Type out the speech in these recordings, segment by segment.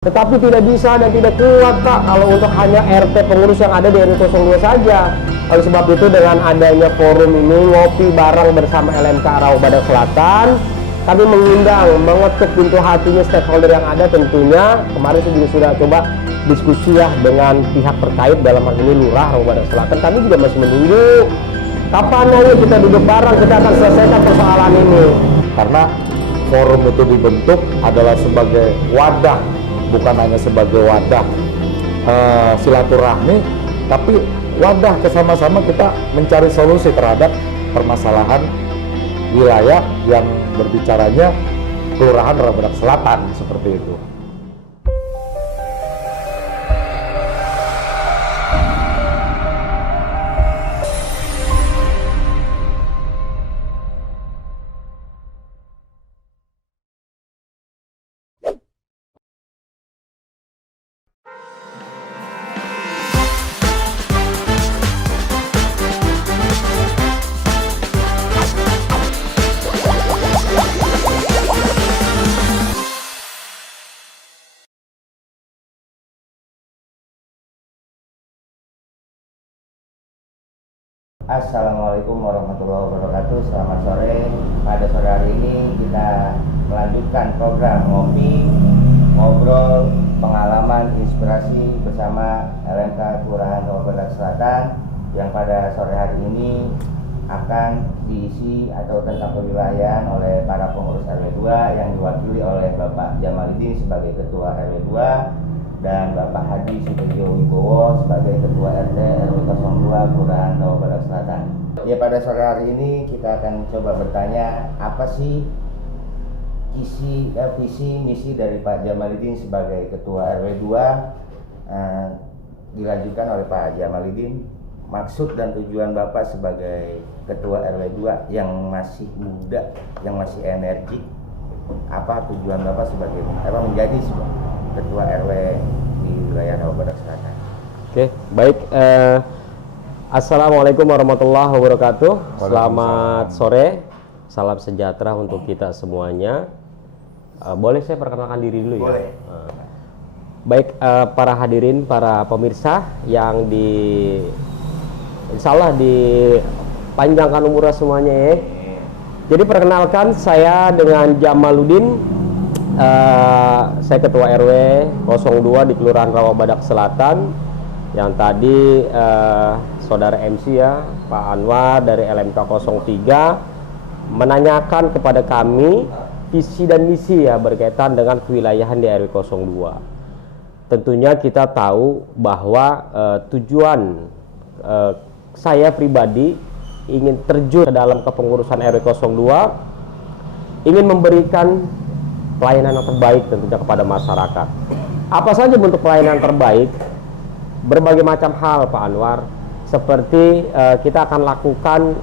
Tetapi tidak bisa dan tidak kuat Pak kalau untuk hanya RT pengurus yang ada di RW 02 saja. Oleh sebab itu dengan adanya forum ini ngopi bareng bersama LMK Rawa Badak Selatan, kami mengundang, mengetuk pintu hatinya stakeholder yang ada tentunya. Kemarin saya juga sudah coba diskusi ya dengan pihak terkait, dalam hal ini Lurah Rawa Badak Selatan. Kami juga masih menunggu kapan aja kita duduk bareng, kita akan selesaikan persoalan ini. Karena forum itu dibentuk adalah sebagai wadah, bukan hanya sebagai wadah silaturahmi, tapi wadah kesama-sama kita mencari solusi terhadap permasalahan wilayah yang berbicaranya Kelurahan Rawa Badak Selatan, seperti itu. Assalamualaikum warahmatullahi wabarakatuh. Selamat sore. Pada sore hari ini kita melanjutkan program ngobrol pengalaman inspirasi bersama LMK Kelurahan Rawa Badak Selatan, yang pada sore hari ini akan diisi atau tentang kewilayahan oleh para pengurus RW 2 yang diwakili oleh Bapak Jamaludin sebagai Ketua RW 2 dan Bapak Hadi Sutejo Wibowo sebagai Ketua RT RW 02 Kelurahan Rawa Badak Selatan. Ya, pada sore hari ini kita akan coba bertanya apa sih visi misi dari Pak Jamaludin sebagai Ketua RW 2, dilanjutkan oleh Pak Jamaludin. Maksud dan tujuan Bapak sebagai Ketua RW 2 yang masih muda, yang masih energik, apa tujuan Bapak sebagai menjadi Ketua RW di wilayah Rawa Badak Selatan? Oke, baik. Assalamualaikum warahmatullahi wabarakatuh. Selamat sore, salam sejahtera untuk kita semuanya. Boleh saya perkenalkan diri dulu ya? Boleh. Baik, para hadirin, para pemirsa yang insya Allah dipanjangkan umurnya semuanya ya. Jadi perkenalkan, saya dengan Jamaludin. Saya Ketua RW 02 di Kelurahan Rawa Badak Selatan, yang tadi saudara MC ya, Pak Anwar dari LMK 03 menanyakan kepada kami visi dan misi ya berkaitan dengan kewilayahan di RW 02. Tentunya kita tahu bahwa tujuan saya pribadi ingin terjun ke dalam kepengurusan RW 02, ingin memberikan pelayanan yang terbaik tentunya kepada masyarakat. Apa saja bentuk pelayanan terbaik? Berbagai macam hal Pak Anwar. Seperti kita akan lakukan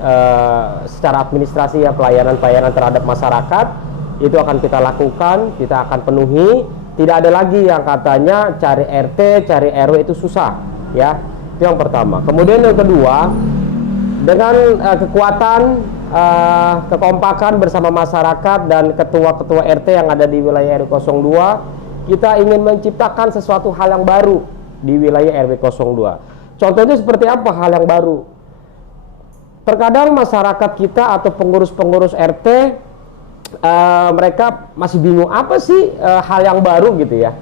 secara administrasi ya, pelayanan terhadap masyarakat itu akan kita lakukan, kita akan penuhi. Tidak ada lagi yang katanya cari RT, cari RW itu susah ya. Itu yang pertama. Kemudian yang kedua, dengan kekuatan kekompakan bersama masyarakat dan ketua-ketua RT yang ada di wilayah RW 02, kita ingin menciptakan sesuatu hal yang baru di wilayah RW 02. Contohnya seperti apa hal yang baru? Terkadang masyarakat kita atau pengurus-pengurus RT mereka masih bingung apa sih hal yang baru gitu ya.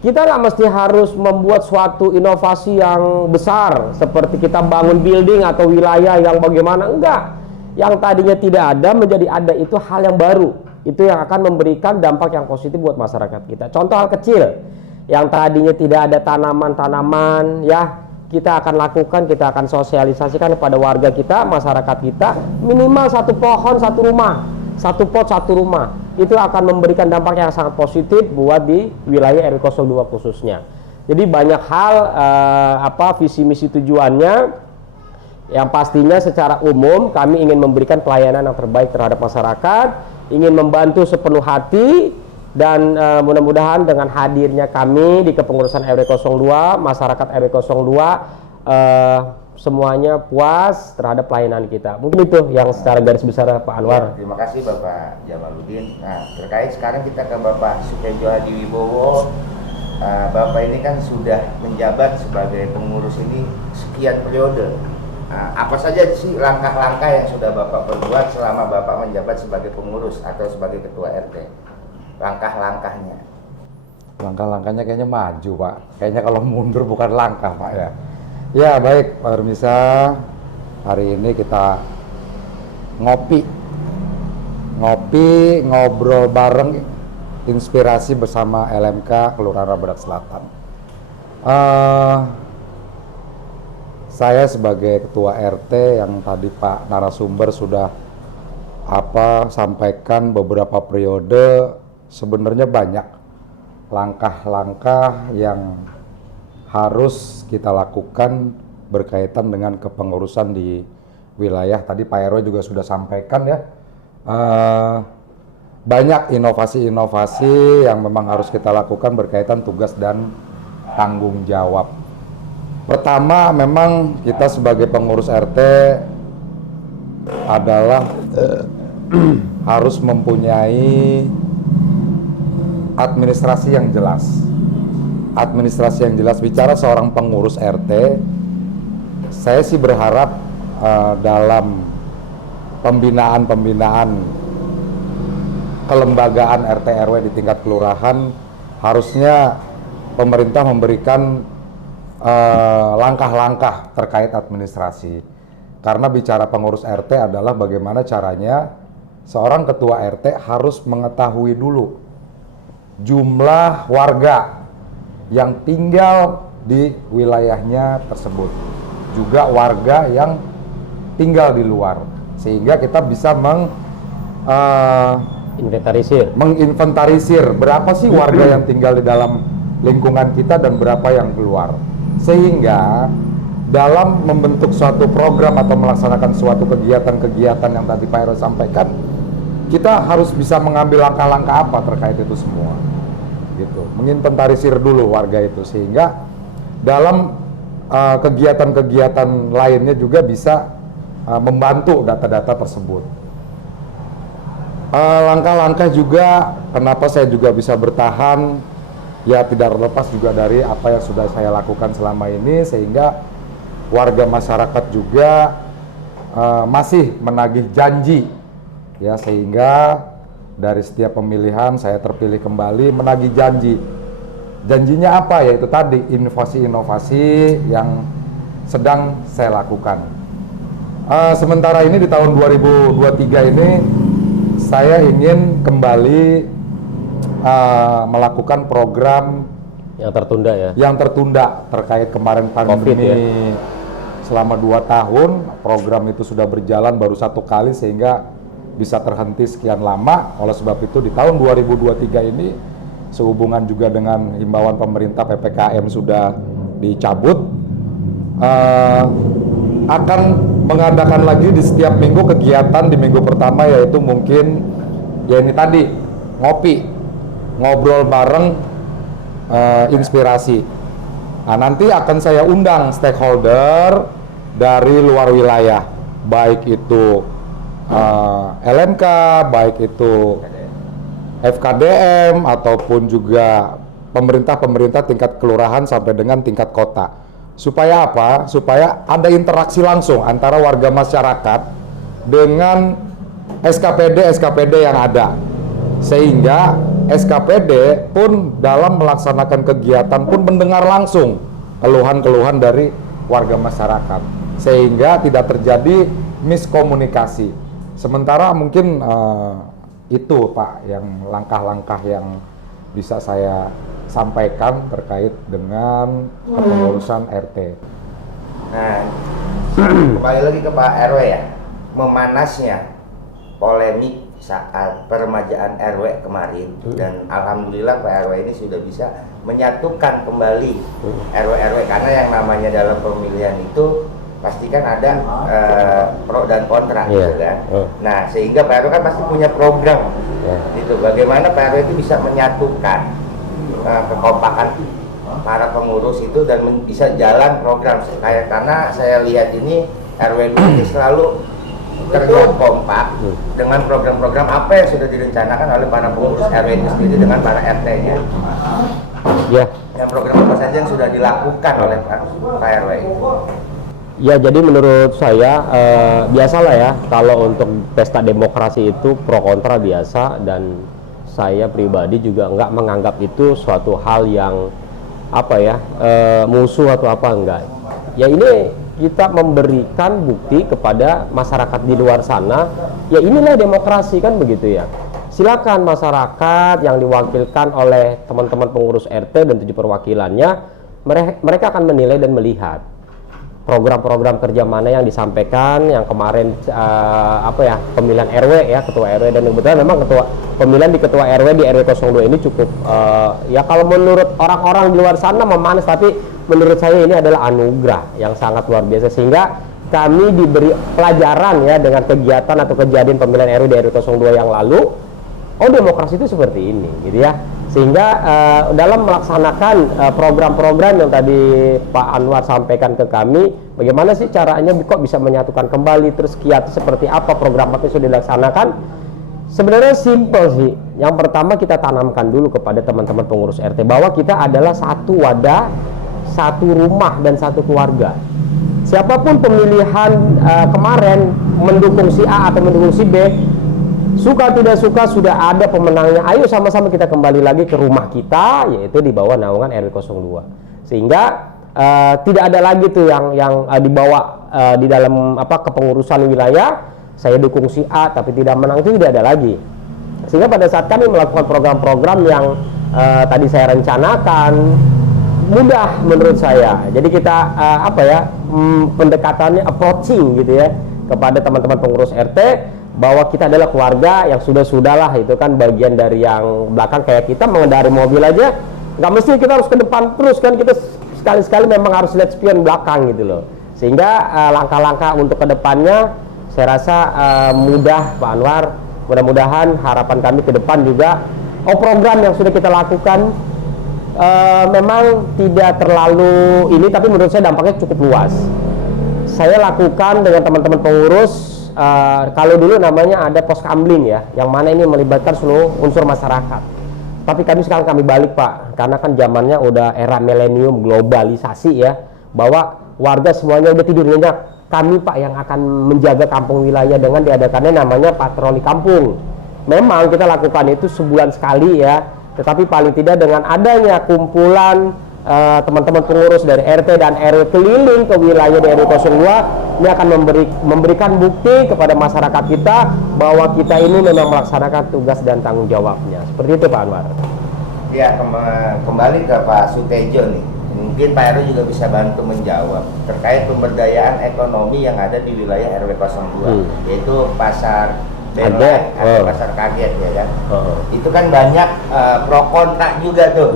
Kita nggak mesti harus membuat suatu inovasi yang besar seperti kita bangun building atau wilayah yang bagaimana, enggak. Yang tadinya tidak ada menjadi ada, itu hal yang baru. Itu yang akan memberikan dampak yang positif buat masyarakat kita. Contoh hal kecil, yang tadinya tidak ada tanaman-tanaman ya, kita akan lakukan, kita akan sosialisasikan kepada warga kita, masyarakat kita, minimal satu pohon satu rumah, satu pot satu rumah. Itu akan memberikan dampak yang sangat positif buat di wilayah RW 02 khususnya. Jadi banyak hal visi misi tujuannya. Yang pastinya secara umum kami ingin memberikan pelayanan yang terbaik terhadap masyarakat, ingin membantu sepenuh hati, dan mudah-mudahan dengan hadirnya kami di kepengurusan RW 02, masyarakat RW 02 semuanya puas terhadap pelayanan kita. Mungkin itu yang secara garis besar Pak Anwar. Ya, terima kasih Bapak Jamaluddin. Nah, terkait sekarang kita ke Bapak Sukejo Hadiwibowo. Bapak ini kan sudah menjabat sebagai pengurus ini sekian periode. Apa saja sih langkah-langkah yang sudah Bapak perbuat selama Bapak menjabat sebagai pengurus atau sebagai ketua RT? Langkah-langkahnya. Langkah-langkahnya kayaknya maju, Pak. Kayaknya kalau mundur bukan langkah, Pak ya. Ya, baik, Pak Hermisa. Hari ini kita ngopi, ngobrol bareng, inspirasi bersama LMK Kelurahan Rawabadak Selatan. Saya sebagai ketua RT yang tadi Pak narasumber sudah sampaikan beberapa periode, sebenarnya banyak langkah-langkah yang harus kita lakukan berkaitan dengan kepengurusan di wilayah. Tadi Pak RW juga sudah sampaikan ya, banyak inovasi-inovasi yang memang harus kita lakukan berkaitan tugas dan tanggung jawab. Pertama, memang kita sebagai pengurus RT adalah harus mempunyai administrasi yang jelas. Administrasi yang jelas, bicara seorang pengurus RT, saya sih berharap dalam pembinaan kelembagaan RT RW di tingkat kelurahan, harusnya pemerintah memberikan langkah-langkah terkait administrasi. Karena bicara pengurus RT adalah bagaimana caranya seorang ketua RT harus mengetahui dulu jumlah warga yang tinggal di wilayahnya tersebut, juga warga yang tinggal di luar, sehingga kita bisa menginventarisir berapa sih warga yang tinggal di dalam lingkungan kita dan berapa yang keluar, sehingga dalam membentuk suatu program atau melaksanakan suatu kegiatan-kegiatan yang tadi Pak Heru sampaikan, kita harus bisa mengambil langkah-langkah apa terkait itu semua, gitu. Menginventarisir dulu warga itu, sehingga dalam kegiatan-kegiatan lainnya juga bisa membantu data-data tersebut. Langkah-langkah juga kenapa saya juga bisa bertahan, ya tidak terlepas juga dari apa yang sudah saya lakukan selama ini, sehingga warga masyarakat juga masih menagih janji, ya, sehingga dari setiap pemilihan saya terpilih kembali menagih janji. Janjinya apa? Yaitu tadi inovasi-inovasi yang sedang saya lakukan. Sementara ini di tahun 2023 ini saya ingin kembali melakukan program yang tertunda ya. Yang tertunda terkait kemarin pandemi COVID, ya. Selama 2 tahun program itu sudah berjalan baru 1 kali sehingga bisa terhenti sekian lama. Oleh sebab itu di tahun 2023 ini sehubungan juga dengan himbauan pemerintah PPKM sudah dicabut, akan mengadakan lagi di setiap minggu kegiatan. Di minggu pertama yaitu mungkin ya ini tadi ngobrol bareng, inspirasi. Nah, nanti akan saya undang stakeholder dari luar wilayah, baik itu LMK, baik itu FKDM, ataupun juga pemerintah tingkat kelurahan sampai dengan tingkat kota. Supaya apa? Supaya ada interaksi langsung antara warga masyarakat dengan SKPD yang ada. Sehingga SKPD pun dalam melaksanakan kegiatan pun mendengar langsung keluhan-keluhan dari warga masyarakat, sehingga tidak terjadi miskomunikasi. Sementara mungkin itu Pak yang langkah-langkah yang bisa saya sampaikan terkait dengan kepengurusan RT. Nah, kembali lagi ke Pak RW ya, memanasnya polemik saat peremajaan RW kemarin, dan alhamdulillah Pak RW ini sudah bisa menyatukan kembali RW karena yang namanya dalam pemilihan itu pastikan ada pro dan kontra, gitu kan. Nah, sehingga Pak RW kan pasti punya program, gitu. Bagaimana Pak RW itu bisa menyatukan kekompakan para pengurus itu dan bisa jalan program karena saya lihat ini RW 2 ini selalu terlihat kompak dengan program-program apa yang sudah direncanakan oleh para pengurus RW itu sendiri dengan para RT-nya. Ya. Yang program apa saja yang sudah dilakukan oleh Pak RW. Ya, jadi menurut saya biasalah ya kalau untuk pesta demokrasi itu pro kontra biasa, dan saya pribadi juga nggak menganggap itu suatu hal yang apa ya musuh atau apa, enggak. Ya ini kita memberikan bukti kepada masyarakat di luar sana, ya inilah demokrasi kan begitu ya. Silakan masyarakat yang diwakilkan oleh teman-teman pengurus RT dan 7 perwakilannya, mereka akan menilai dan melihat program-program kerja mana yang disampaikan. Yang kemarin pemilihan RW ya, ketua RW, dan kebetulan memang pemilihan di ketua RW di RW 02 ini cukup ya kalau menurut orang-orang di luar sana memanas, tapi menurut saya ini adalah anugerah yang sangat luar biasa, sehingga kami diberi pelajaran ya dengan kegiatan atau kejadian pemilihan RW di RW 02 yang lalu. Oh, demokrasi itu seperti ini gitu ya. Sehingga dalam melaksanakan program-program yang tadi Pak Anwar sampaikan ke kami, bagaimana sih caranya kok bisa menyatukan kembali, terus kiat seperti apa, program apa yang sudah dilaksanakan. Sebenarnya simpel sih. Yang pertama kita tanamkan dulu kepada teman-teman pengurus RT bahwa kita adalah satu wadah, satu rumah, dan satu keluarga. Siapapun pemilihan kemarin mendukung si A atau mendukung si B, suka tidak suka sudah ada pemenangnya. Ayo sama-sama kita kembali lagi ke rumah kita, yaitu di bawah naungan RW 02. Sehingga tidak ada lagi tuh yang dibawa di dalam kepengurusan wilayah, saya dukung si A tapi tidak menang, itu tidak ada lagi. Sehingga pada saat kami melakukan program-program yang tadi saya rencanakan, mudah menurut saya. Jadi kita pendekatannya approaching gitu ya kepada teman-teman pengurus RT, bahwa kita adalah keluarga yang sudah-sudahlah, itu kan bagian dari yang belakang. Kayak kita mengendari mobil aja nggak mesti kita harus ke depan terus kan, kita sekali-sekali memang harus lihat spion belakang gitu loh. Sehingga langkah-langkah untuk kedepannya saya rasa mudah Pak Anwar. Mudah-mudahan harapan kami ke depan juga program yang sudah kita lakukan memang tidak terlalu ini, tapi menurut saya dampaknya cukup luas. Saya lakukan dengan teman-teman pengurus. Kalau dulu namanya ada pos kamling ya, yang mana ini melibatkan seluruh unsur masyarakat. Tapi sekarang kami balik Pak, karena kan zamannya udah era milenium, globalisasi ya, bahwa warga semuanya udah tidur nyenyak. Kami Pak yang akan menjaga kampung wilayah dengan diadakannya namanya patroli kampung. Memang kita lakukan itu sebulan sekali ya, tetapi paling tidak dengan adanya kumpulan teman-teman pengurus dari RT dan RW keliling ke wilayah di RW 02, ini akan memberikan bukti kepada masyarakat kita bahwa kita ini memang melaksanakan tugas dan tanggung jawabnya. Seperti itu Pak Anwar. Ya, kembali ke Pak Sutejo nih. Mungkin Pak RW juga bisa bantu menjawab terkait pemberdayaan ekonomi yang ada di wilayah RW 02, yaitu pasar Benlai atau pasar kaget ya kan. Itu kan banyak pro kontra juga tuh.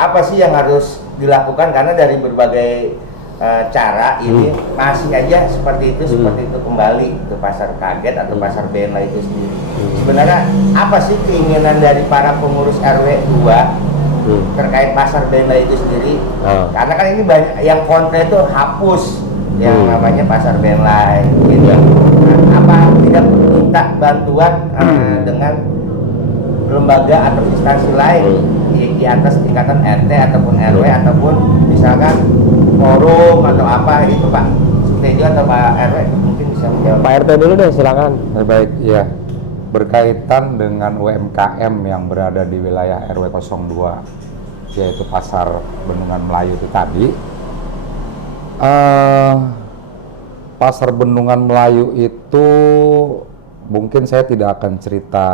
Apa sih yang harus dilakukan, karena dari berbagai cara ini masih aja seperti itu kembali ke pasar kaget atau pasar Benlai itu sendiri. Sebenarnya apa sih keinginan dari para pengurus RW 2 terkait pasar Benlai itu sendiri? Karena kan ini banyak yang kontra itu hapus yang namanya pasar Benlai gitu. Nah, apa tidak minta bantuan dengan lembaga atau instansi lain di atas tingkatan RT ataupun RW ataupun misalkan forum atau apa itu Pak Sutejo atau Pak RW mungkin bisa menjawab. Pak RT dulu deh, silakan. Baik, ya. Berkaitan dengan UMKM yang berada di wilayah RW 02, yaitu pasar Bendungan Melayu itu tadi. Pasar Bendungan Melayu itu mungkin saya tidak akan cerita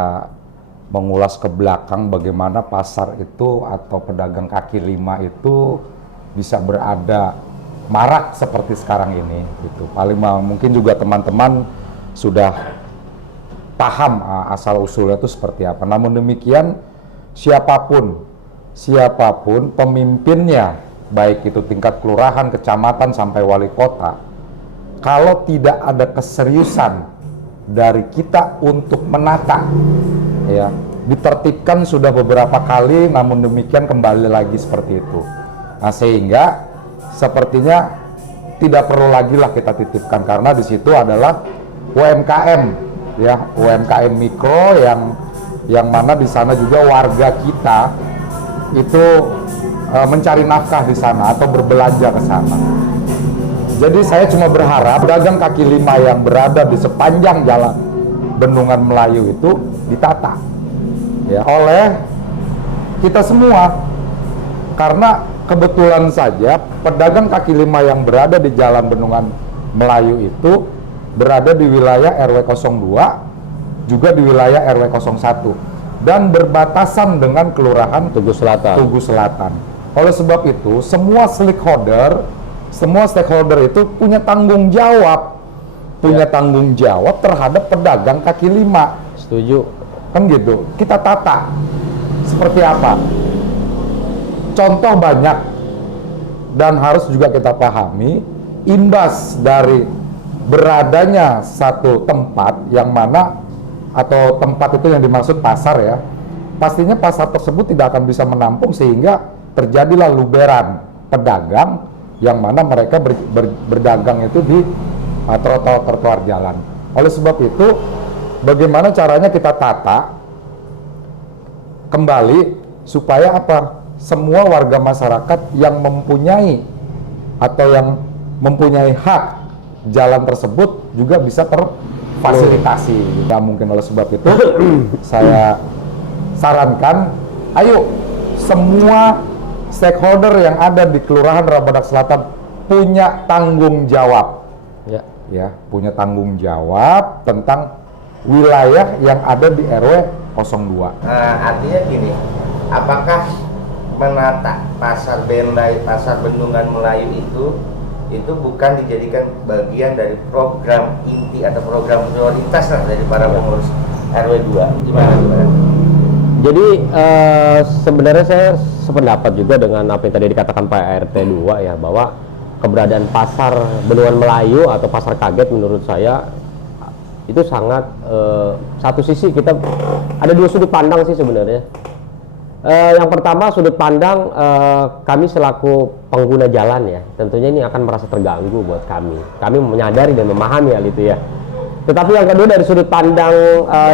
mengulas ke belakang bagaimana pasar itu atau pedagang kaki lima itu bisa berada marak seperti sekarang ini gitu. Paling mungkin juga teman-teman sudah paham asal usulnya itu seperti apa. Namun demikian siapapun pemimpinnya, baik itu tingkat kelurahan, kecamatan sampai wali kota, kalau tidak ada keseriusan dari kita untuk menata, ya, ditertibkan sudah beberapa kali, namun demikian kembali lagi seperti itu. Nah, sehingga sepertinya tidak perlu lagi lah kita titipkan, karena di situ adalah UMKM ya, UMKM mikro yang mana di sana juga warga kita itu mencari nafkah di sana atau berbelanja ke sana. Jadi saya cuma berharap dagang kaki lima yang berada di sepanjang jalan Bendungan Melayu itu ditata ya oleh kita semua, karena kebetulan saja pedagang kaki lima yang berada di jalan Bendungan Melayu itu berada di wilayah RW 02 juga di wilayah RW 01 dan berbatasan dengan Kelurahan Tugu Selatan. Tugu Selatan. Oleh sebab itu semua stakeholder itu punya tanggung jawab, tanggung jawab terhadap pedagang kaki lima. Setuju. Kan gitu. Kita tata seperti apa? Contoh banyak, dan harus juga kita pahami imbas dari beradanya satu tempat yang mana, atau tempat itu yang dimaksud pasar ya, pastinya pasar tersebut tidak akan bisa menampung sehingga terjadilah luberan pedagang yang mana mereka berdagang itu di trotoar jalan. Oleh sebab itu bagaimana caranya kita tata kembali supaya apa? Semua warga masyarakat yang mempunyai atau yang mempunyai hak jalan tersebut juga bisa terfasilitasi. Ya, mungkin oleh sebab itu saya sarankan, ayo semua stakeholder yang ada di Kelurahan Rawabadak Selatan punya tanggung jawab. Ya, punya tanggung jawab tentang wilayah yang ada di RW 02. Artinya gini, apakah menata pasar Benlai, pasar Bendungan Melayu itu bukan dijadikan bagian dari program inti atau program prioritas dari para pengurus RW 2? Gimana? Jadi sebenarnya saya sependapat juga dengan apa yang tadi dikatakan Pak RT 2 ya, bahwa keberadaan pasar Bendungan Melayu atau pasar kaget menurut saya itu sangat satu sisi kita ada dua sudut pandang sih sebenarnya. Yang pertama sudut pandang kami selaku pengguna jalan ya, tentunya ini akan merasa terganggu buat kami. Kami menyadari dan memahami hal itu ya. Tetapi yang kedua dari sudut pandang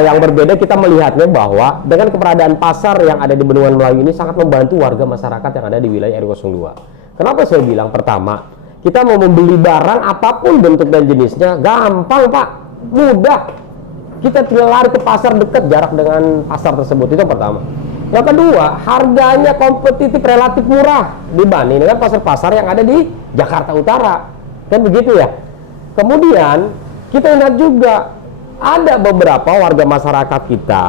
yang berbeda, kita melihatnya bahwa dengan keberadaan pasar yang ada di Bendungan Melayu ini sangat membantu warga masyarakat yang ada di wilayah RW 02. Kenapa saya bilang? Pertama, kita mau membeli barang apapun bentuk dan jenisnya gampang Pak, mudah. Kita tinggal lari ke pasar dekat jarak dengan pasar tersebut, itu pertama. Yang kedua, harganya kompetitif, relatif murah dibanding dengan pasar-pasar yang ada di Jakarta Utara. Kan begitu ya. Kemudian kita lihat juga ada beberapa warga masyarakat kita,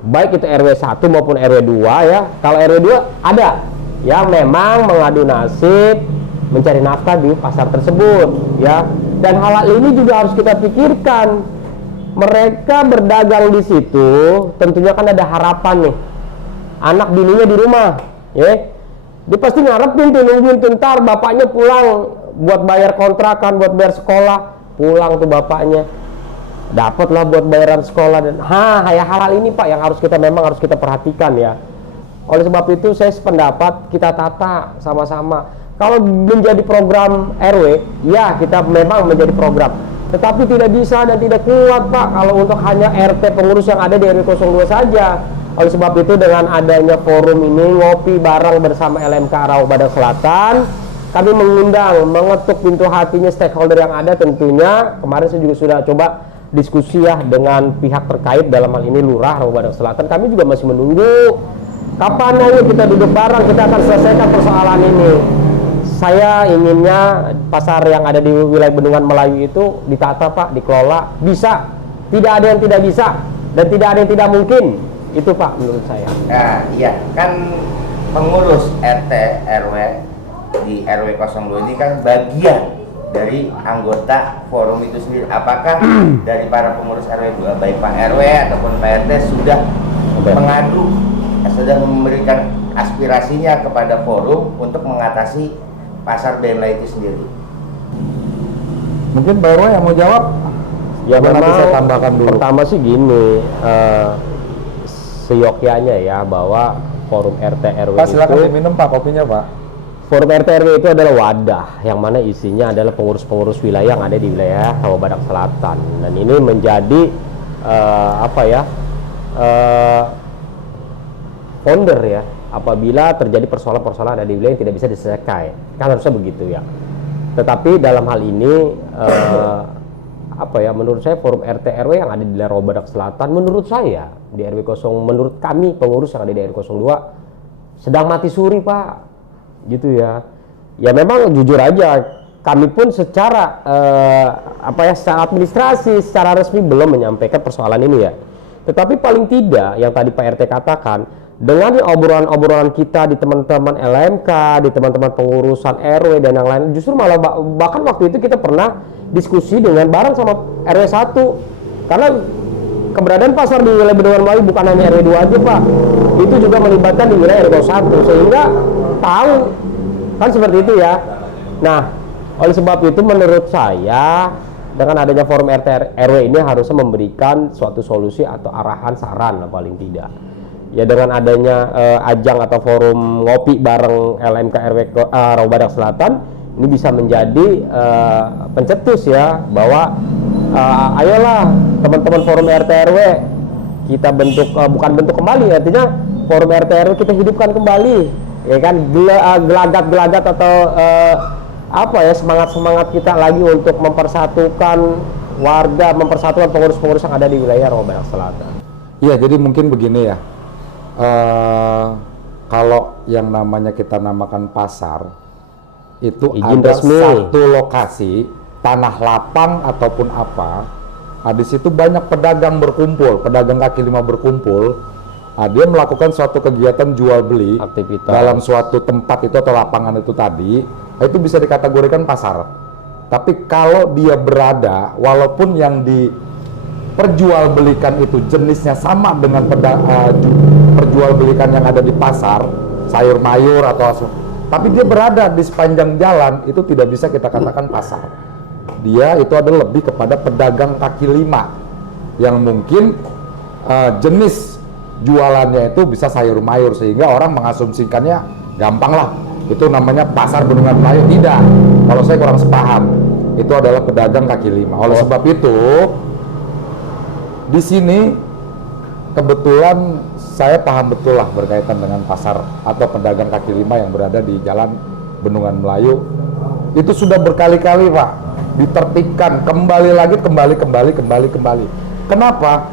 baik itu RW 1 maupun RW 2 ya. Kalau RW 2 ada yang memang mengadu nasib mencari nafkah di pasar tersebut ya. Dan hal ini juga harus kita pikirkan. Mereka berdagang di situ tentunya kan ada harapan nih. Anak bininya di rumah, ya, dia pasti ngarepin tuh, nungguin tuh ntar bapaknya pulang buat bayar kontrakan, buat bayar sekolah, pulang tuh bapaknya, dapatlah buat bayaran sekolah. Dan hal ini Pak yang harus kita perhatikan ya. Oleh sebab itu saya sependapat kita tata sama-sama. Kalau menjadi program RW, ya kita memang menjadi program, tetapi tidak bisa dan tidak kuat Pak kalau untuk hanya RT pengurus yang ada di RW 02 saja. Oleh sebab itu dengan adanya forum ini, ngopi bareng bersama LMK Rawabadak Selatan, kami mengundang, mengetuk pintu hatinya stakeholder yang ada tentunya. Kemarin saya juga sudah coba diskusi ya dengan pihak terkait, dalam hal ini Lurah Rawabadak Selatan. Kami juga masih menunggu kapan ayo kita duduk bareng, kita akan selesaikan persoalan ini. Saya inginnya pasar yang ada di wilayah Bendungan Melayu itu ditata Pak, dikelola, bisa. Tidak ada yang tidak bisa dan tidak ada yang tidak mungkin. Itu Pak menurut saya. Nah, iya kan pengurus RT RW di RW 02 ini kan bagian dari anggota forum itu sendiri. Apakah dari para pengurus RW 2 baik Pak RW ataupun Pak RT sudah mengadu, sudah memberikan aspirasinya kepada forum untuk mengatasi pasar Benlai itu sendiri? Mungkin Pak RW yang mau jawab? Ya memang saya tambahkan dulu. Pertama sih gini, seyogyanya ya bahwa forum RT RW Pak silakan itu diminum Pak kopinya Pak. Forum RT RW itu adalah wadah yang mana isinya adalah pengurus-pengurus wilayah yang ada di wilayah Rawa Badak Selatan, dan ini menjadi founder ya apabila terjadi persoalan-persoalan ada di wilayah yang tidak bisa diselesaikan, kan harusnya begitu ya. Tetapi dalam hal ini menurut saya forum RT RW yang ada di wilayah Rawa Badak Selatan, menurut saya di RW 0, menurut kami pengurus yang ada di RW 02 sedang mati suri Pak, gitu ya. Ya memang jujur aja kami pun secara secara administrasi, secara resmi belum menyampaikan persoalan ini ya. Tetapi paling tidak yang tadi Pak RT katakan, dengan obrolan-obrolan kita di teman-teman LMK, di teman-teman pengurusan RW dan yang lain, justru malah bahkan waktu itu kita pernah diskusi dengan bareng sama RW 1, karena keberadaan pasar di wilayah Bendungan Melayu bukan hanya RW 2 aja Pak, itu juga melibatkan di wilayah RW 1, sehingga tahu kan seperti itu ya. Nah, oleh sebab itu menurut saya dengan adanya forum RT RW ini harusnya memberikan suatu solusi atau arahan saran paling tidak. Ya dengan adanya ajang atau forum ngopi bareng LMK RW Rawa Badak Selatan ini bisa menjadi pencetus ya bahwa ayolah teman-teman forum RT RW kita bentuk, bukan bentuk kembali, artinya forum RT RW kita hidupkan kembali ya kan, gelagat-gelagat atau semangat-semangat kita lagi untuk mempersatukan warga, mempersatukan pengurus-pengurus yang ada di wilayah Rawa Badak Selatan. Iya, jadi mungkin begini ya, kalau yang namanya kita namakan pasar itu izin ada resmi, satu lokasi tanah lapang ataupun apa, di situ banyak pedagang berkumpul, pedagang kaki lima berkumpul, dia melakukan suatu kegiatan jual beli aktivitas dalam suatu tempat itu atau lapangan itu tadi, itu bisa dikategorikan pasar. Tapi kalau dia berada, walaupun yang diperjualbelikan itu jenisnya sama dengan perjualbelikan yang ada di pasar, sayur mayur atau tapi dia berada di sepanjang jalan, itu tidak bisa kita katakan pasar. Dia itu adalah lebih kepada pedagang kaki lima yang mungkin jenis jualannya itu bisa sayur mayur, sehingga orang mengasumsikannya gampang lah itu namanya pasar Bendungan Melayu. Tidak, kalau saya kurang sepaham, itu adalah pedagang kaki lima. Oleh sebab itu di sini kebetulan saya paham betul lah berkaitan dengan pasar atau pedagang kaki lima yang berada di Jalan Bendungan Melayu. Itu sudah berkali-kali Pak ditertibkan, kembali lagi. Kenapa?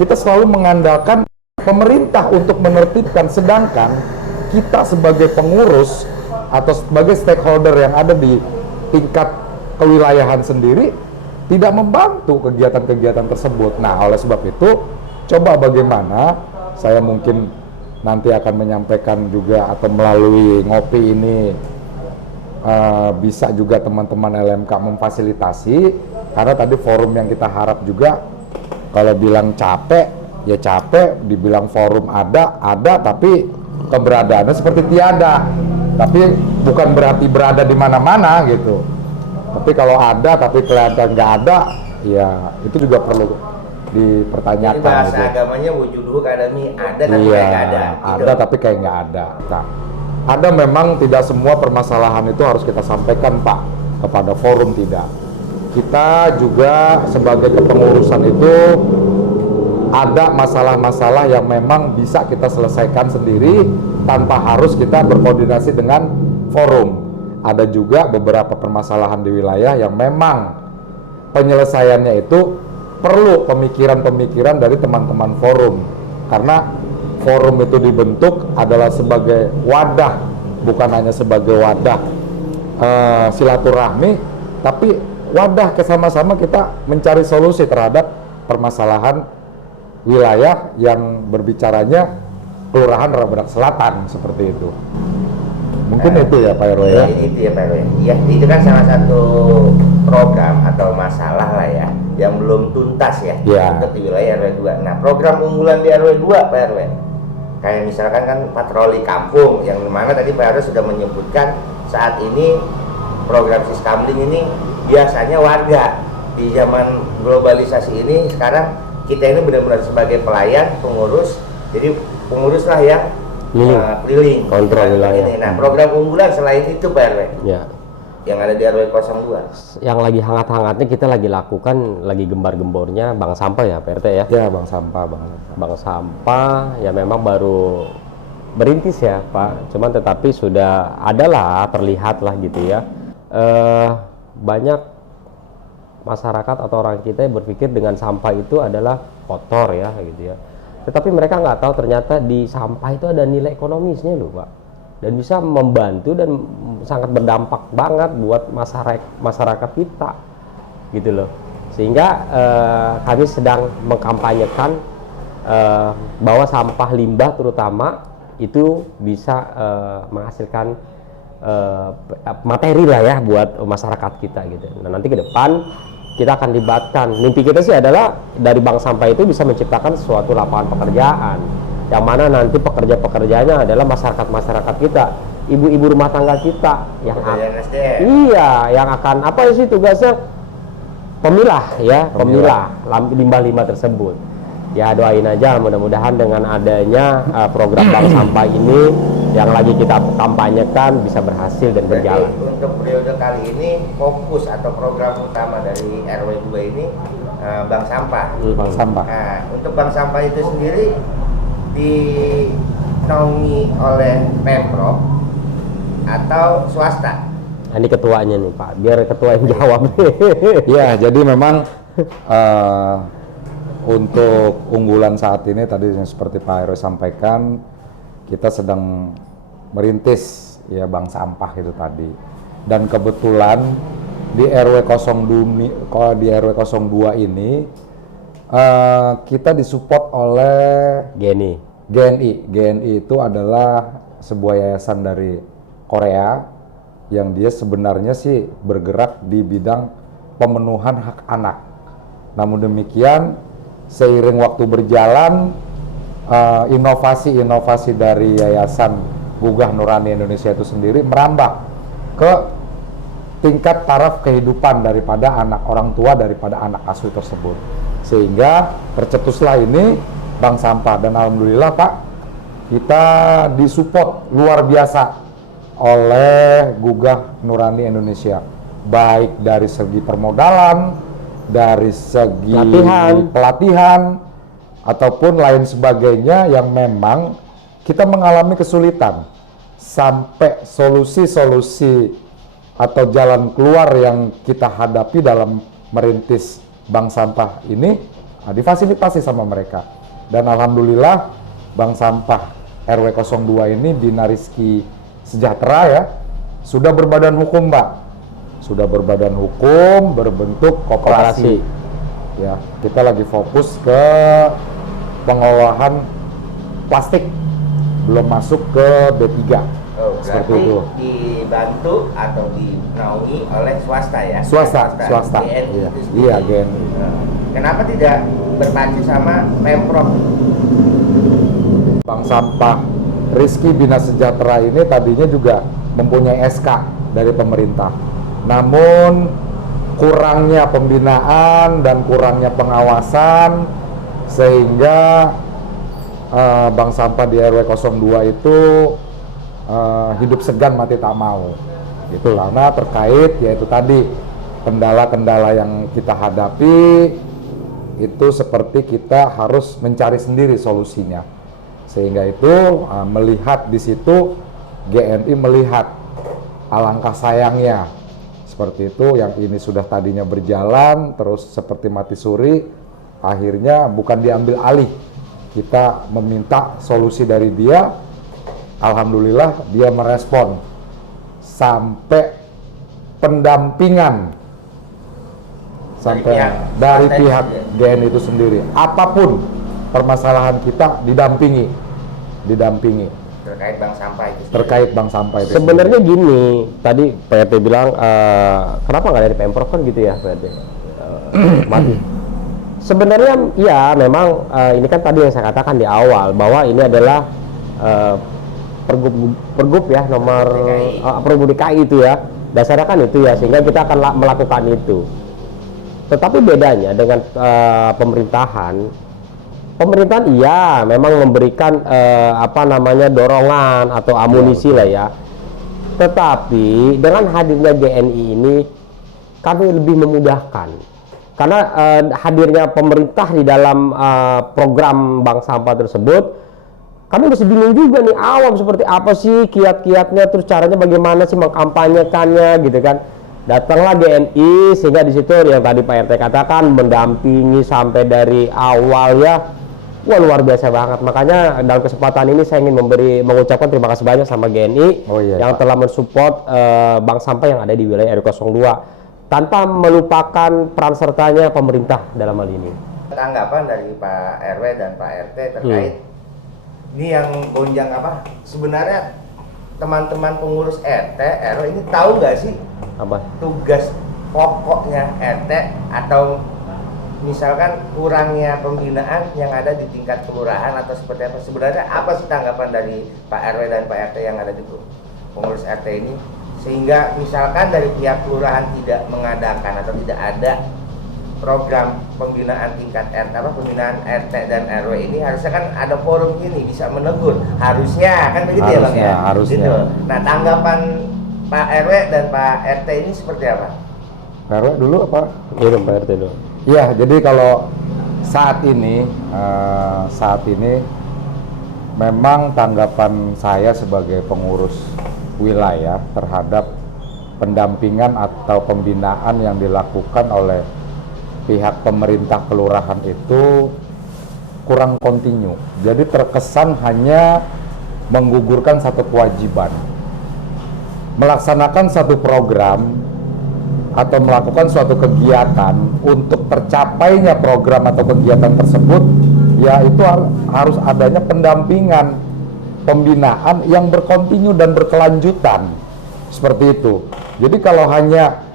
Kita selalu mengandalkan pemerintah untuk menertibkan, sedangkan kita sebagai pengurus atau sebagai stakeholder yang ada di tingkat kewilayahan sendiri tidak membantu kegiatan-kegiatan tersebut. Nah, oleh sebab itu coba bagaimana saya mungkin nanti akan menyampaikan juga atau melalui ngopi ini bisa juga teman-teman LMK memfasilitasi, karena tadi forum yang kita harap juga kalau bilang capek ya capek, dibilang forum ada, tapi keberadaannya seperti tiada. Tapi bukan berarti berada di mana-mana gitu. Tapi kalau ada tapi kelihatan nggak ada, ya itu juga perlu dipertanyakan. Jadi bahasa gitu. agamanya wujuduhu kadami, ada tapi Iya, kayak nggak ada. ada tapi kayak nggak ada. Nah, ada memang tidak semua permasalahan itu harus kita sampaikan Pak kepada forum, tidak. Kita juga sebagai kepengurusan itu ada masalah-masalah yang memang bisa kita selesaikan sendiri tanpa harus kita berkoordinasi dengan forum. Ada juga beberapa permasalahan di wilayah yang memang penyelesaiannya itu perlu pemikiran-pemikiran dari teman-teman forum, karena forum itu dibentuk adalah sebagai wadah, bukan hanya sebagai wadah silaturahmi, tapi wadah kesama-sama kita mencari solusi terhadap permasalahan wilayah yang berbicaranya Kelurahan Rawa Badak Selatan, seperti itu. Mungkin itu ya Pak RW ya. Itu ya Pak RW. Ya, itu kan salah satu program atau masalah lah ya yang belum tuntas ya, untuk di wilayah RW 2. Nah, program unggulan di RW 2 Pak RW, kayak misalkan kan patroli kampung, yang mana tadi Pak RW sudah menyebutkan saat ini program Siskamling ini biasanya warga. Di zaman globalisasi ini sekarang kita ini benar-benar sebagai pelayan, pengurus, jadi pengurus lah yang keliling. Kontrol Nah, wilayah. ini. Nah, program unggulan selain itu Pak RW Ya. yang ada di RW 02. Yang lagi hangat-hangatnya kita lagi lakukan, lagi gembar-gembornya bank sampah ya Pak RT ya. Ya, bank sampah, bang. Bank sampah ya memang baru berintis ya Pak, cuman tetapi sudah adalah terlihat lah gitu ya. Banyak masyarakat atau orang kita yang berpikir dengan sampah itu adalah kotor ya gitu ya, tetapi mereka nggak tahu ternyata di sampah itu ada nilai ekonomisnya loh Pak, dan bisa membantu dan sangat berdampak banget buat masyarakat kita gitu loh. Sehingga kami sedang mengkampanyekan bahwa sampah limbah terutama itu bisa menghasilkan materi lah ya buat masyarakat kita gitu. Nah nanti ke depan kita akan libatkan, mimpi kita sih adalah dari bank sampah itu bisa menciptakan suatu lapangan pekerjaan yang mana nanti pekerja-pekerjanya adalah masyarakat kita, ibu-ibu rumah tangga kita yang yang akan apa sih tugasnya pemilah ya, pemilah limbah-limbah tersebut. Ya doain aja mudah-mudahan dengan adanya program bank sampah ini yang lagi kita kampanyekan bisa berhasil dan berjalan. Jadi, untuk periode kali ini fokus atau program utama dari RW 2 ini bank sampah. Bank sampah. Nah, untuk bank sampah itu sendiri dinaungi oleh Pemprov atau swasta? Nah, ini ketuanya nih Pak, biar ketua yang jawab. Ya, jadi memang untuk unggulan saat ini tadi yang seperti Pak Heru sampaikan, kita sedang merintis ya bank sampah itu tadi. Dan kebetulan di RW 02 ini kita disupport oleh GNI itu adalah sebuah yayasan dari Korea yang dia sebenarnya sih bergerak di bidang pemenuhan hak anak. Namun demikian, seiring waktu berjalan, inovasi-inovasi dari Yayasan Gugah Nurani Indonesia itu sendiri merambah ke tingkat taraf kehidupan daripada anak orang tua daripada anak asuh tersebut. Sehingga tercetuslah ini bank sampah, dan alhamdulillah Pak, kita disupport luar biasa oleh Gugah Nurani Indonesia, baik dari segi permodalan, dari segi pelatihan ataupun lain sebagainya, yang memang kita mengalami kesulitan sampai solusi-solusi atau jalan keluar yang kita hadapi dalam merintis bank sampah ini difasilitasi sama mereka. Dan alhamdulillah bank sampah RW 02 ini Bina Rizki Sejahtera ya sudah berbadan hukum Mbak, sudah berbadan hukum berbentuk koperasi. Ya, kita lagi fokus ke pengolahan plastik, belum masuk ke B3. Seperti itu. Dibantu atau dinaungi oleh swasta ya? Swasta. GNI Iya, GNI. Kenapa tidak berpacu sama Pemprov? Bank Sampah Rizki Bina Sejahtera ini tadinya juga mempunyai SK dari pemerintah. Namun kurangnya pembinaan dan kurangnya pengawasan sehingga bank sampah di RW 02 itu hidup segan mati tak mau. Itu karena terkait yaitu tadi kendala-kendala yang kita hadapi itu seperti kita harus mencari sendiri solusinya. Sehingga itu melihat di situ GNI melihat alangkah sayangnya seperti itu, yang ini sudah tadinya berjalan terus seperti mati suri, akhirnya bukan diambil alih, kita meminta solusi dari dia. Alhamdulillah dia merespon sampai pendampingan sampai dari pihak GNI itu sendiri, apapun permasalahan kita didampingi Terkait bank sampah itu. terkait bank sampah itu. Sebenarnya gini, tadi PRT bilang kenapa nggak dari Pemprov kan gitu ya PRT. Mati. Sebenarnya ya memang ini kan tadi yang saya katakan di awal bahwa ini adalah pergub ya nomor pergub DKI itu ya, dasarnya kan itu ya, sehingga kita akan melakukan itu. Tetapi bedanya dengan pemerintahan pemerintahan iya memang memberikan dorongan atau amunisi lah ya. Tetapi dengan hadirnya GNI ini kami lebih memudahkan. Karena hadirnya pemerintah di dalam program bank sampah tersebut, kami masih bingung juga nih awam seperti apa sih kiat-kiatnya, terus caranya bagaimana sih mengkampanyekannya gitu kan. Datanglah GNI sehingga di situ yang tadi Pak RT katakan mendampingi sampai dari awal ya. Wah luar biasa banget. Makanya dalam kesempatan ini saya ingin mengucapkan terima kasih banyak sama GNI yang telah mensupport bank sampah yang ada di wilayah RW 02 tanpa melupakan peran sertanya pemerintah dalam hal ini. Tanggapan dari Pak RW dan Pak RT terkait ini yang gonjang apa? Sebenarnya teman-teman pengurus RT RW ini tahu nggak sih Apa? tugas pokoknya RT atau misalkan kurangnya pembinaan yang ada di tingkat kelurahan atau seperti apa? Sebenarnya apa sih tanggapan dari Pak RW dan Pak RT yang ada di pengurus RT ini, sehingga misalkan dari pihak kelurahan tidak mengadakan atau tidak ada program pembinaan tingkat RT, pembinaan RT dan RW ini, harusnya kan ada forum ini bisa menegur, harusnya kan begitu ya Bang ya? Harusnya. Gitu. Nah, tanggapan Pak RW dan Pak RT ini seperti apa? RW dulu apa? Iya Pak RT dulu. Iya, jadi kalau saat ini memang tanggapan saya sebagai pengurus wilayah terhadap pendampingan atau pembinaan yang dilakukan oleh pihak pemerintah kelurahan itu kurang kontinu. Jadi terkesan hanya menggugurkan satu kewajiban, melaksanakan satu program atau melakukan suatu kegiatan. Untuk tercapainya program atau kegiatan tersebut, yaitu harus adanya pendampingan, pembinaan yang berkontinu dan berkelanjutan, seperti itu. Jadi kalau hanya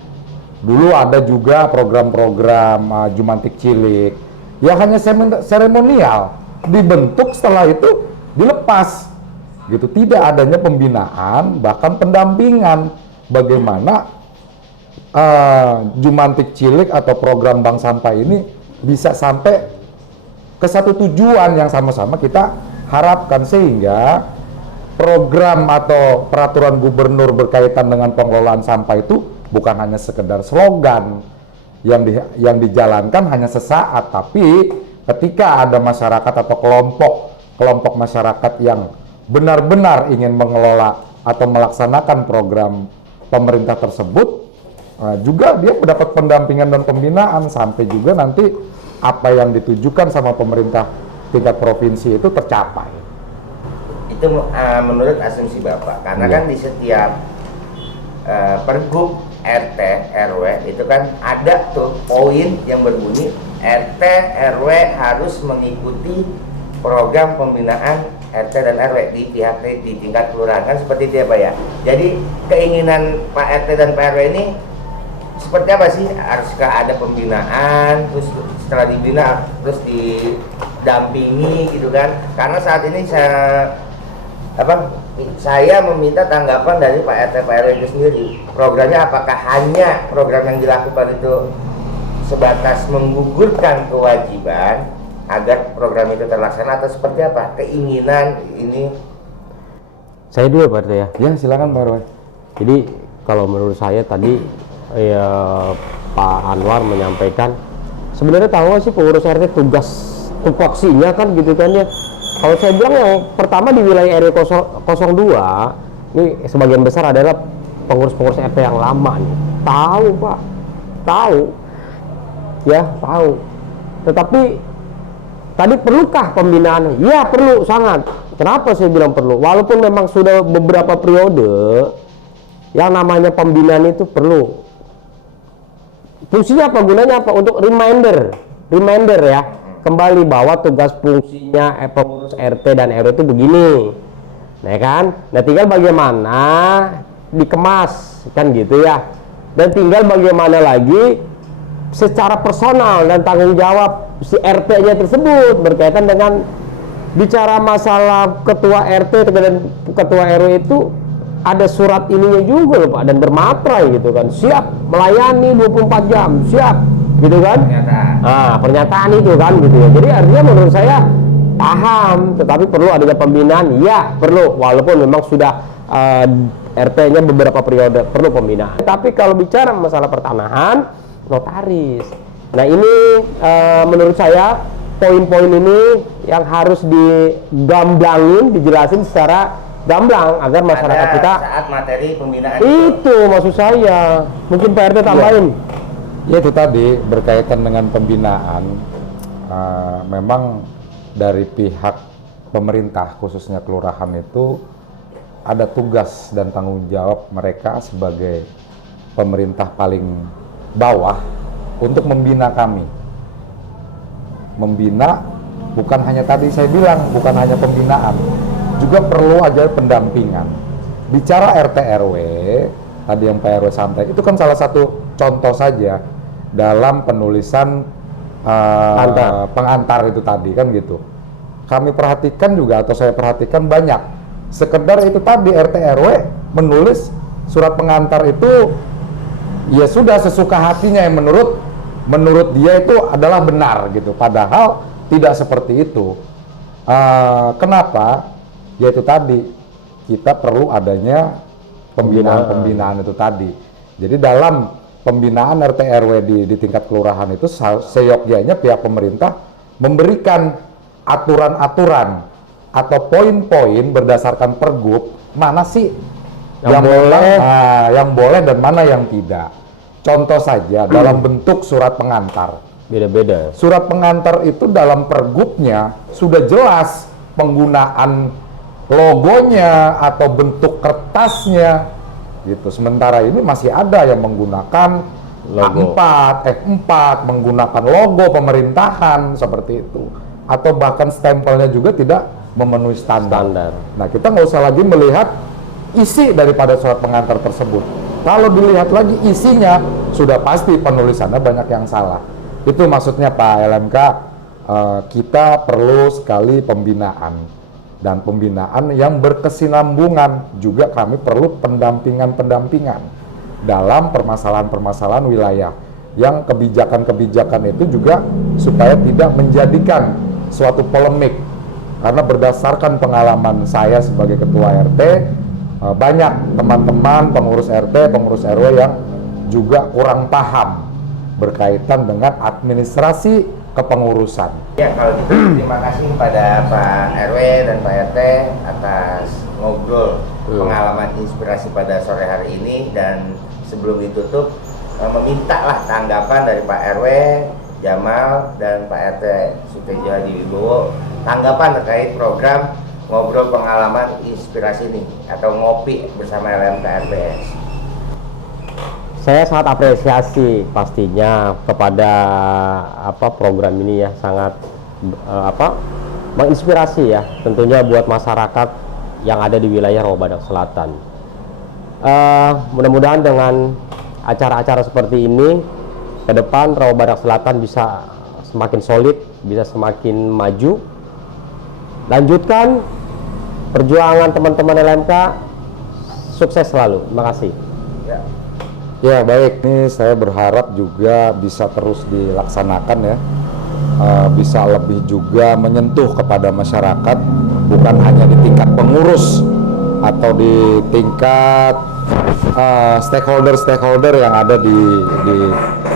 dulu ada juga program-program Jumantik Cilik, ya hanya seremonial, dibentuk setelah itu dilepas, gitu. Tidak adanya pembinaan, bahkan pendampingan bagaimana Jumantik Cilik atau program bank sampah ini bisa sampai ke satu tujuan yang sama-sama kita harapkan, sehingga program atau peraturan gubernur berkaitan dengan pengelolaan sampah itu bukan hanya sekedar slogan yang dijalankan hanya sesaat, tapi ketika ada masyarakat atau kelompok masyarakat yang benar-benar ingin mengelola atau melaksanakan program pemerintah tersebut, juga dia mendapat pendampingan dan pembinaan sampai juga nanti apa yang ditujukan sama pemerintah tingkat provinsi itu tercapai. Itu menurut asumsi Bapak, karena kan di setiap pergub RT RW itu kan ada tuh poin yang berbunyi RT RW harus mengikuti program pembinaan RT dan RW di tingkat kelurahan, kan seperti itu ya Pak ya. Jadi keinginan Pak RT dan Pak RW ini seperti apa sih? Haruskah ada pembinaan, terus setelah dibina terus didampingi gitu kan? Karena saat ini saya meminta tanggapan dari Pak RT Pak RW itu sendiri. Programnya apakah hanya program yang dilakukan itu sebatas menggugurkan kewajiban agar program itu terlaksana, atau seperti apa keinginan ini? Saya dulu Pak RT ya. Ya silakan Pak RW. Jadi kalau menurut saya tadi ya Pak Anwar menyampaikan, sebenarnya tahu nggak sih pengurus RT tugas tupoksinya kan gitu kan ya. Kalau saya bilang yang pertama di wilayah RW 02 ini sebagian besar adalah pengurus-pengurus RT yang lama nih. Tahu Pak, tahu ya, tahu. Tetapi tadi perlukah pembinaan? Ya perlu sangat. Kenapa saya bilang perlu? Walaupun memang sudah beberapa periode yang namanya pembinaan itu perlu. Fungsinya apa, gunanya apa? Untuk reminder ya, kembali bahwa tugas fungsinya pengurus RT dan RW itu begini, nah kan? Nah tinggal bagaimana dikemas kan gitu ya, dan tinggal bagaimana lagi secara personal dan tanggung jawab si RT-nya tersebut berkaitan dengan bicara masalah ketua RT dan ketua RW itu. Ada surat ininya juga loh Pak, dan bermaterai gitu kan, siap melayani 24 jam, siap gitu kan. Nah, pernyataan itu kan gitu ya. Jadi artinya menurut saya paham, tetapi perlu adanya pembinaan. Ya, perlu. Walaupun memang sudah RT-nya beberapa periode perlu pembinaan. Tapi kalau bicara masalah pertanahan, notaris. Nah, ini menurut saya poin-poin ini yang harus digamblangin, dijelasin secara gamblang agar masyarakat Pada kita saat materi pembinaan itu maksud saya. Mungkin Pak RT tambahin. Ya itu tadi berkaitan dengan pembinaan, memang dari pihak pemerintah khususnya kelurahan itu ada tugas dan tanggung jawab mereka sebagai pemerintah paling bawah untuk membina kami. Membina bukan hanya tadi saya bilang, bukan hanya pembinaan, juga perlu aja pendampingan. Bicara RT RW, tadi yang Pak RW santai, itu kan salah satu contoh saja dalam penulisan pengantar itu tadi kan gitu. Kami perhatikan juga atau saya perhatikan banyak sekedar itu tadi RT RW menulis surat pengantar itu ya sudah sesuka hatinya yang menurut dia itu adalah benar gitu, padahal tidak seperti itu. Kenapa? Yaitu tadi kita perlu adanya pembinaan itu tadi. Jadi dalam pembinaan RT RW di tingkat kelurahan itu seyogyanya pihak pemerintah memberikan aturan-aturan atau poin-poin berdasarkan pergub mana sih yang boleh dan mana yang tidak. Contoh saja dalam bentuk surat pengantar. Beda-beda. Surat pengantar itu dalam pergubnya sudah jelas penggunaan logonya atau bentuk kertasnya gitu. Sementara ini masih ada yang menggunakan logo F4 menggunakan logo pemerintahan seperti itu, atau bahkan stempelnya juga tidak memenuhi standar. Nah, kita nggak usah lagi melihat isi daripada surat pengantar tersebut. Kalau dilihat lagi isinya, sudah pasti penulisannya banyak yang salah. Itu maksudnya Pak LMK, kita perlu sekali pembinaan. Dan pembinaan yang berkesinambungan, juga kami perlu pendampingan dalam permasalahan-permasalahan wilayah yang kebijakan-kebijakan itu juga supaya tidak menjadikan suatu polemik. Karena berdasarkan pengalaman saya sebagai ketua RT, banyak teman-teman pengurus RT, pengurus RW yang juga kurang paham berkaitan dengan administrasi kepengurusan. Ya, kalau gitu terima kasih kepada Pak RW dan Pak RT atas ngobrol pengalaman inspirasi pada sore hari ini. Dan sebelum ditutup, memintalah tanggapan dari Pak RW Jamal dan Pak RT Sutejo Hadi Wibowo, tanggapan terkait program ngobrol pengalaman inspirasi ini atau ngopi bersama LMK RBS. Saya sangat apresiasi pastinya kepada program ini ya, sangat menginspirasi ya tentunya buat masyarakat yang ada di wilayah Rawabadak Selatan. Mudah-mudahan dengan acara-acara seperti ini ke depan Rawabadak Selatan bisa semakin solid, bisa semakin maju. Lanjutkan perjuangan teman-teman LMK, sukses selalu. Terima kasih. Ya baik, ini saya berharap juga bisa terus dilaksanakan ya, bisa lebih juga menyentuh kepada masyarakat, bukan hanya di tingkat pengurus atau di tingkat stakeholder yang ada di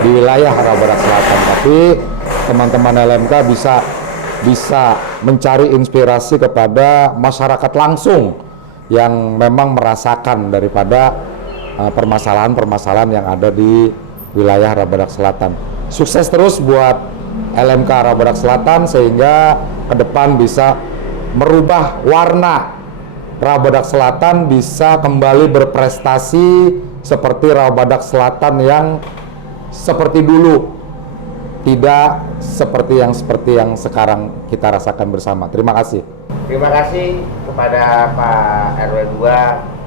wilayah Rawabadak Selatan, tapi teman-teman LMK bisa mencari inspirasi kepada masyarakat langsung yang memang merasakan daripada permasalahan-permasalahan yang ada di wilayah Rawabadak Selatan. Sukses terus buat LMK Rawabadak Selatan sehingga ke depan bisa merubah warna Rawabadak Selatan, bisa kembali berprestasi seperti Rawabadak Selatan yang seperti dulu, tidak seperti yang sekarang kita rasakan bersama. Terima kasih. Terima kasih kepada Pak RW 2,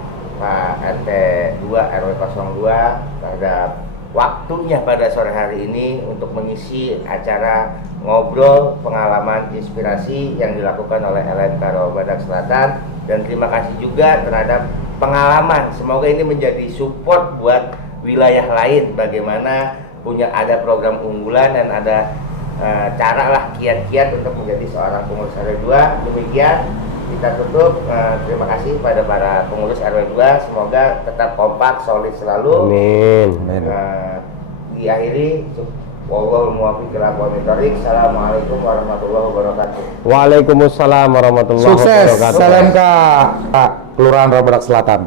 Pak RT 2, RW 02 terhadap waktunya pada sore hari ini untuk mengisi acara ngobrol pengalaman inspirasi yang dilakukan oleh LMK Rawabadak Selatan. Dan terima kasih juga terhadap pengalaman, semoga ini menjadi support buat wilayah lain bagaimana ada program unggulan dan ada cara lah kiat-kiat untuk menjadi seorang pengurus RW 2. Demikian kita tutup. Terima kasih pada para pengurus RW 2. Semoga tetap kompak, solid selalu. Amin. Amin. Diakhiri, wallahul muwaffiq ila aqwamit thoriq. Assalamualaikum warahmatullahi wabarakatuh. Waalaikumsalam warahmatullahi Sukses, wabarakatuh. SLMK Kelurahan Rawa Barat Selatan.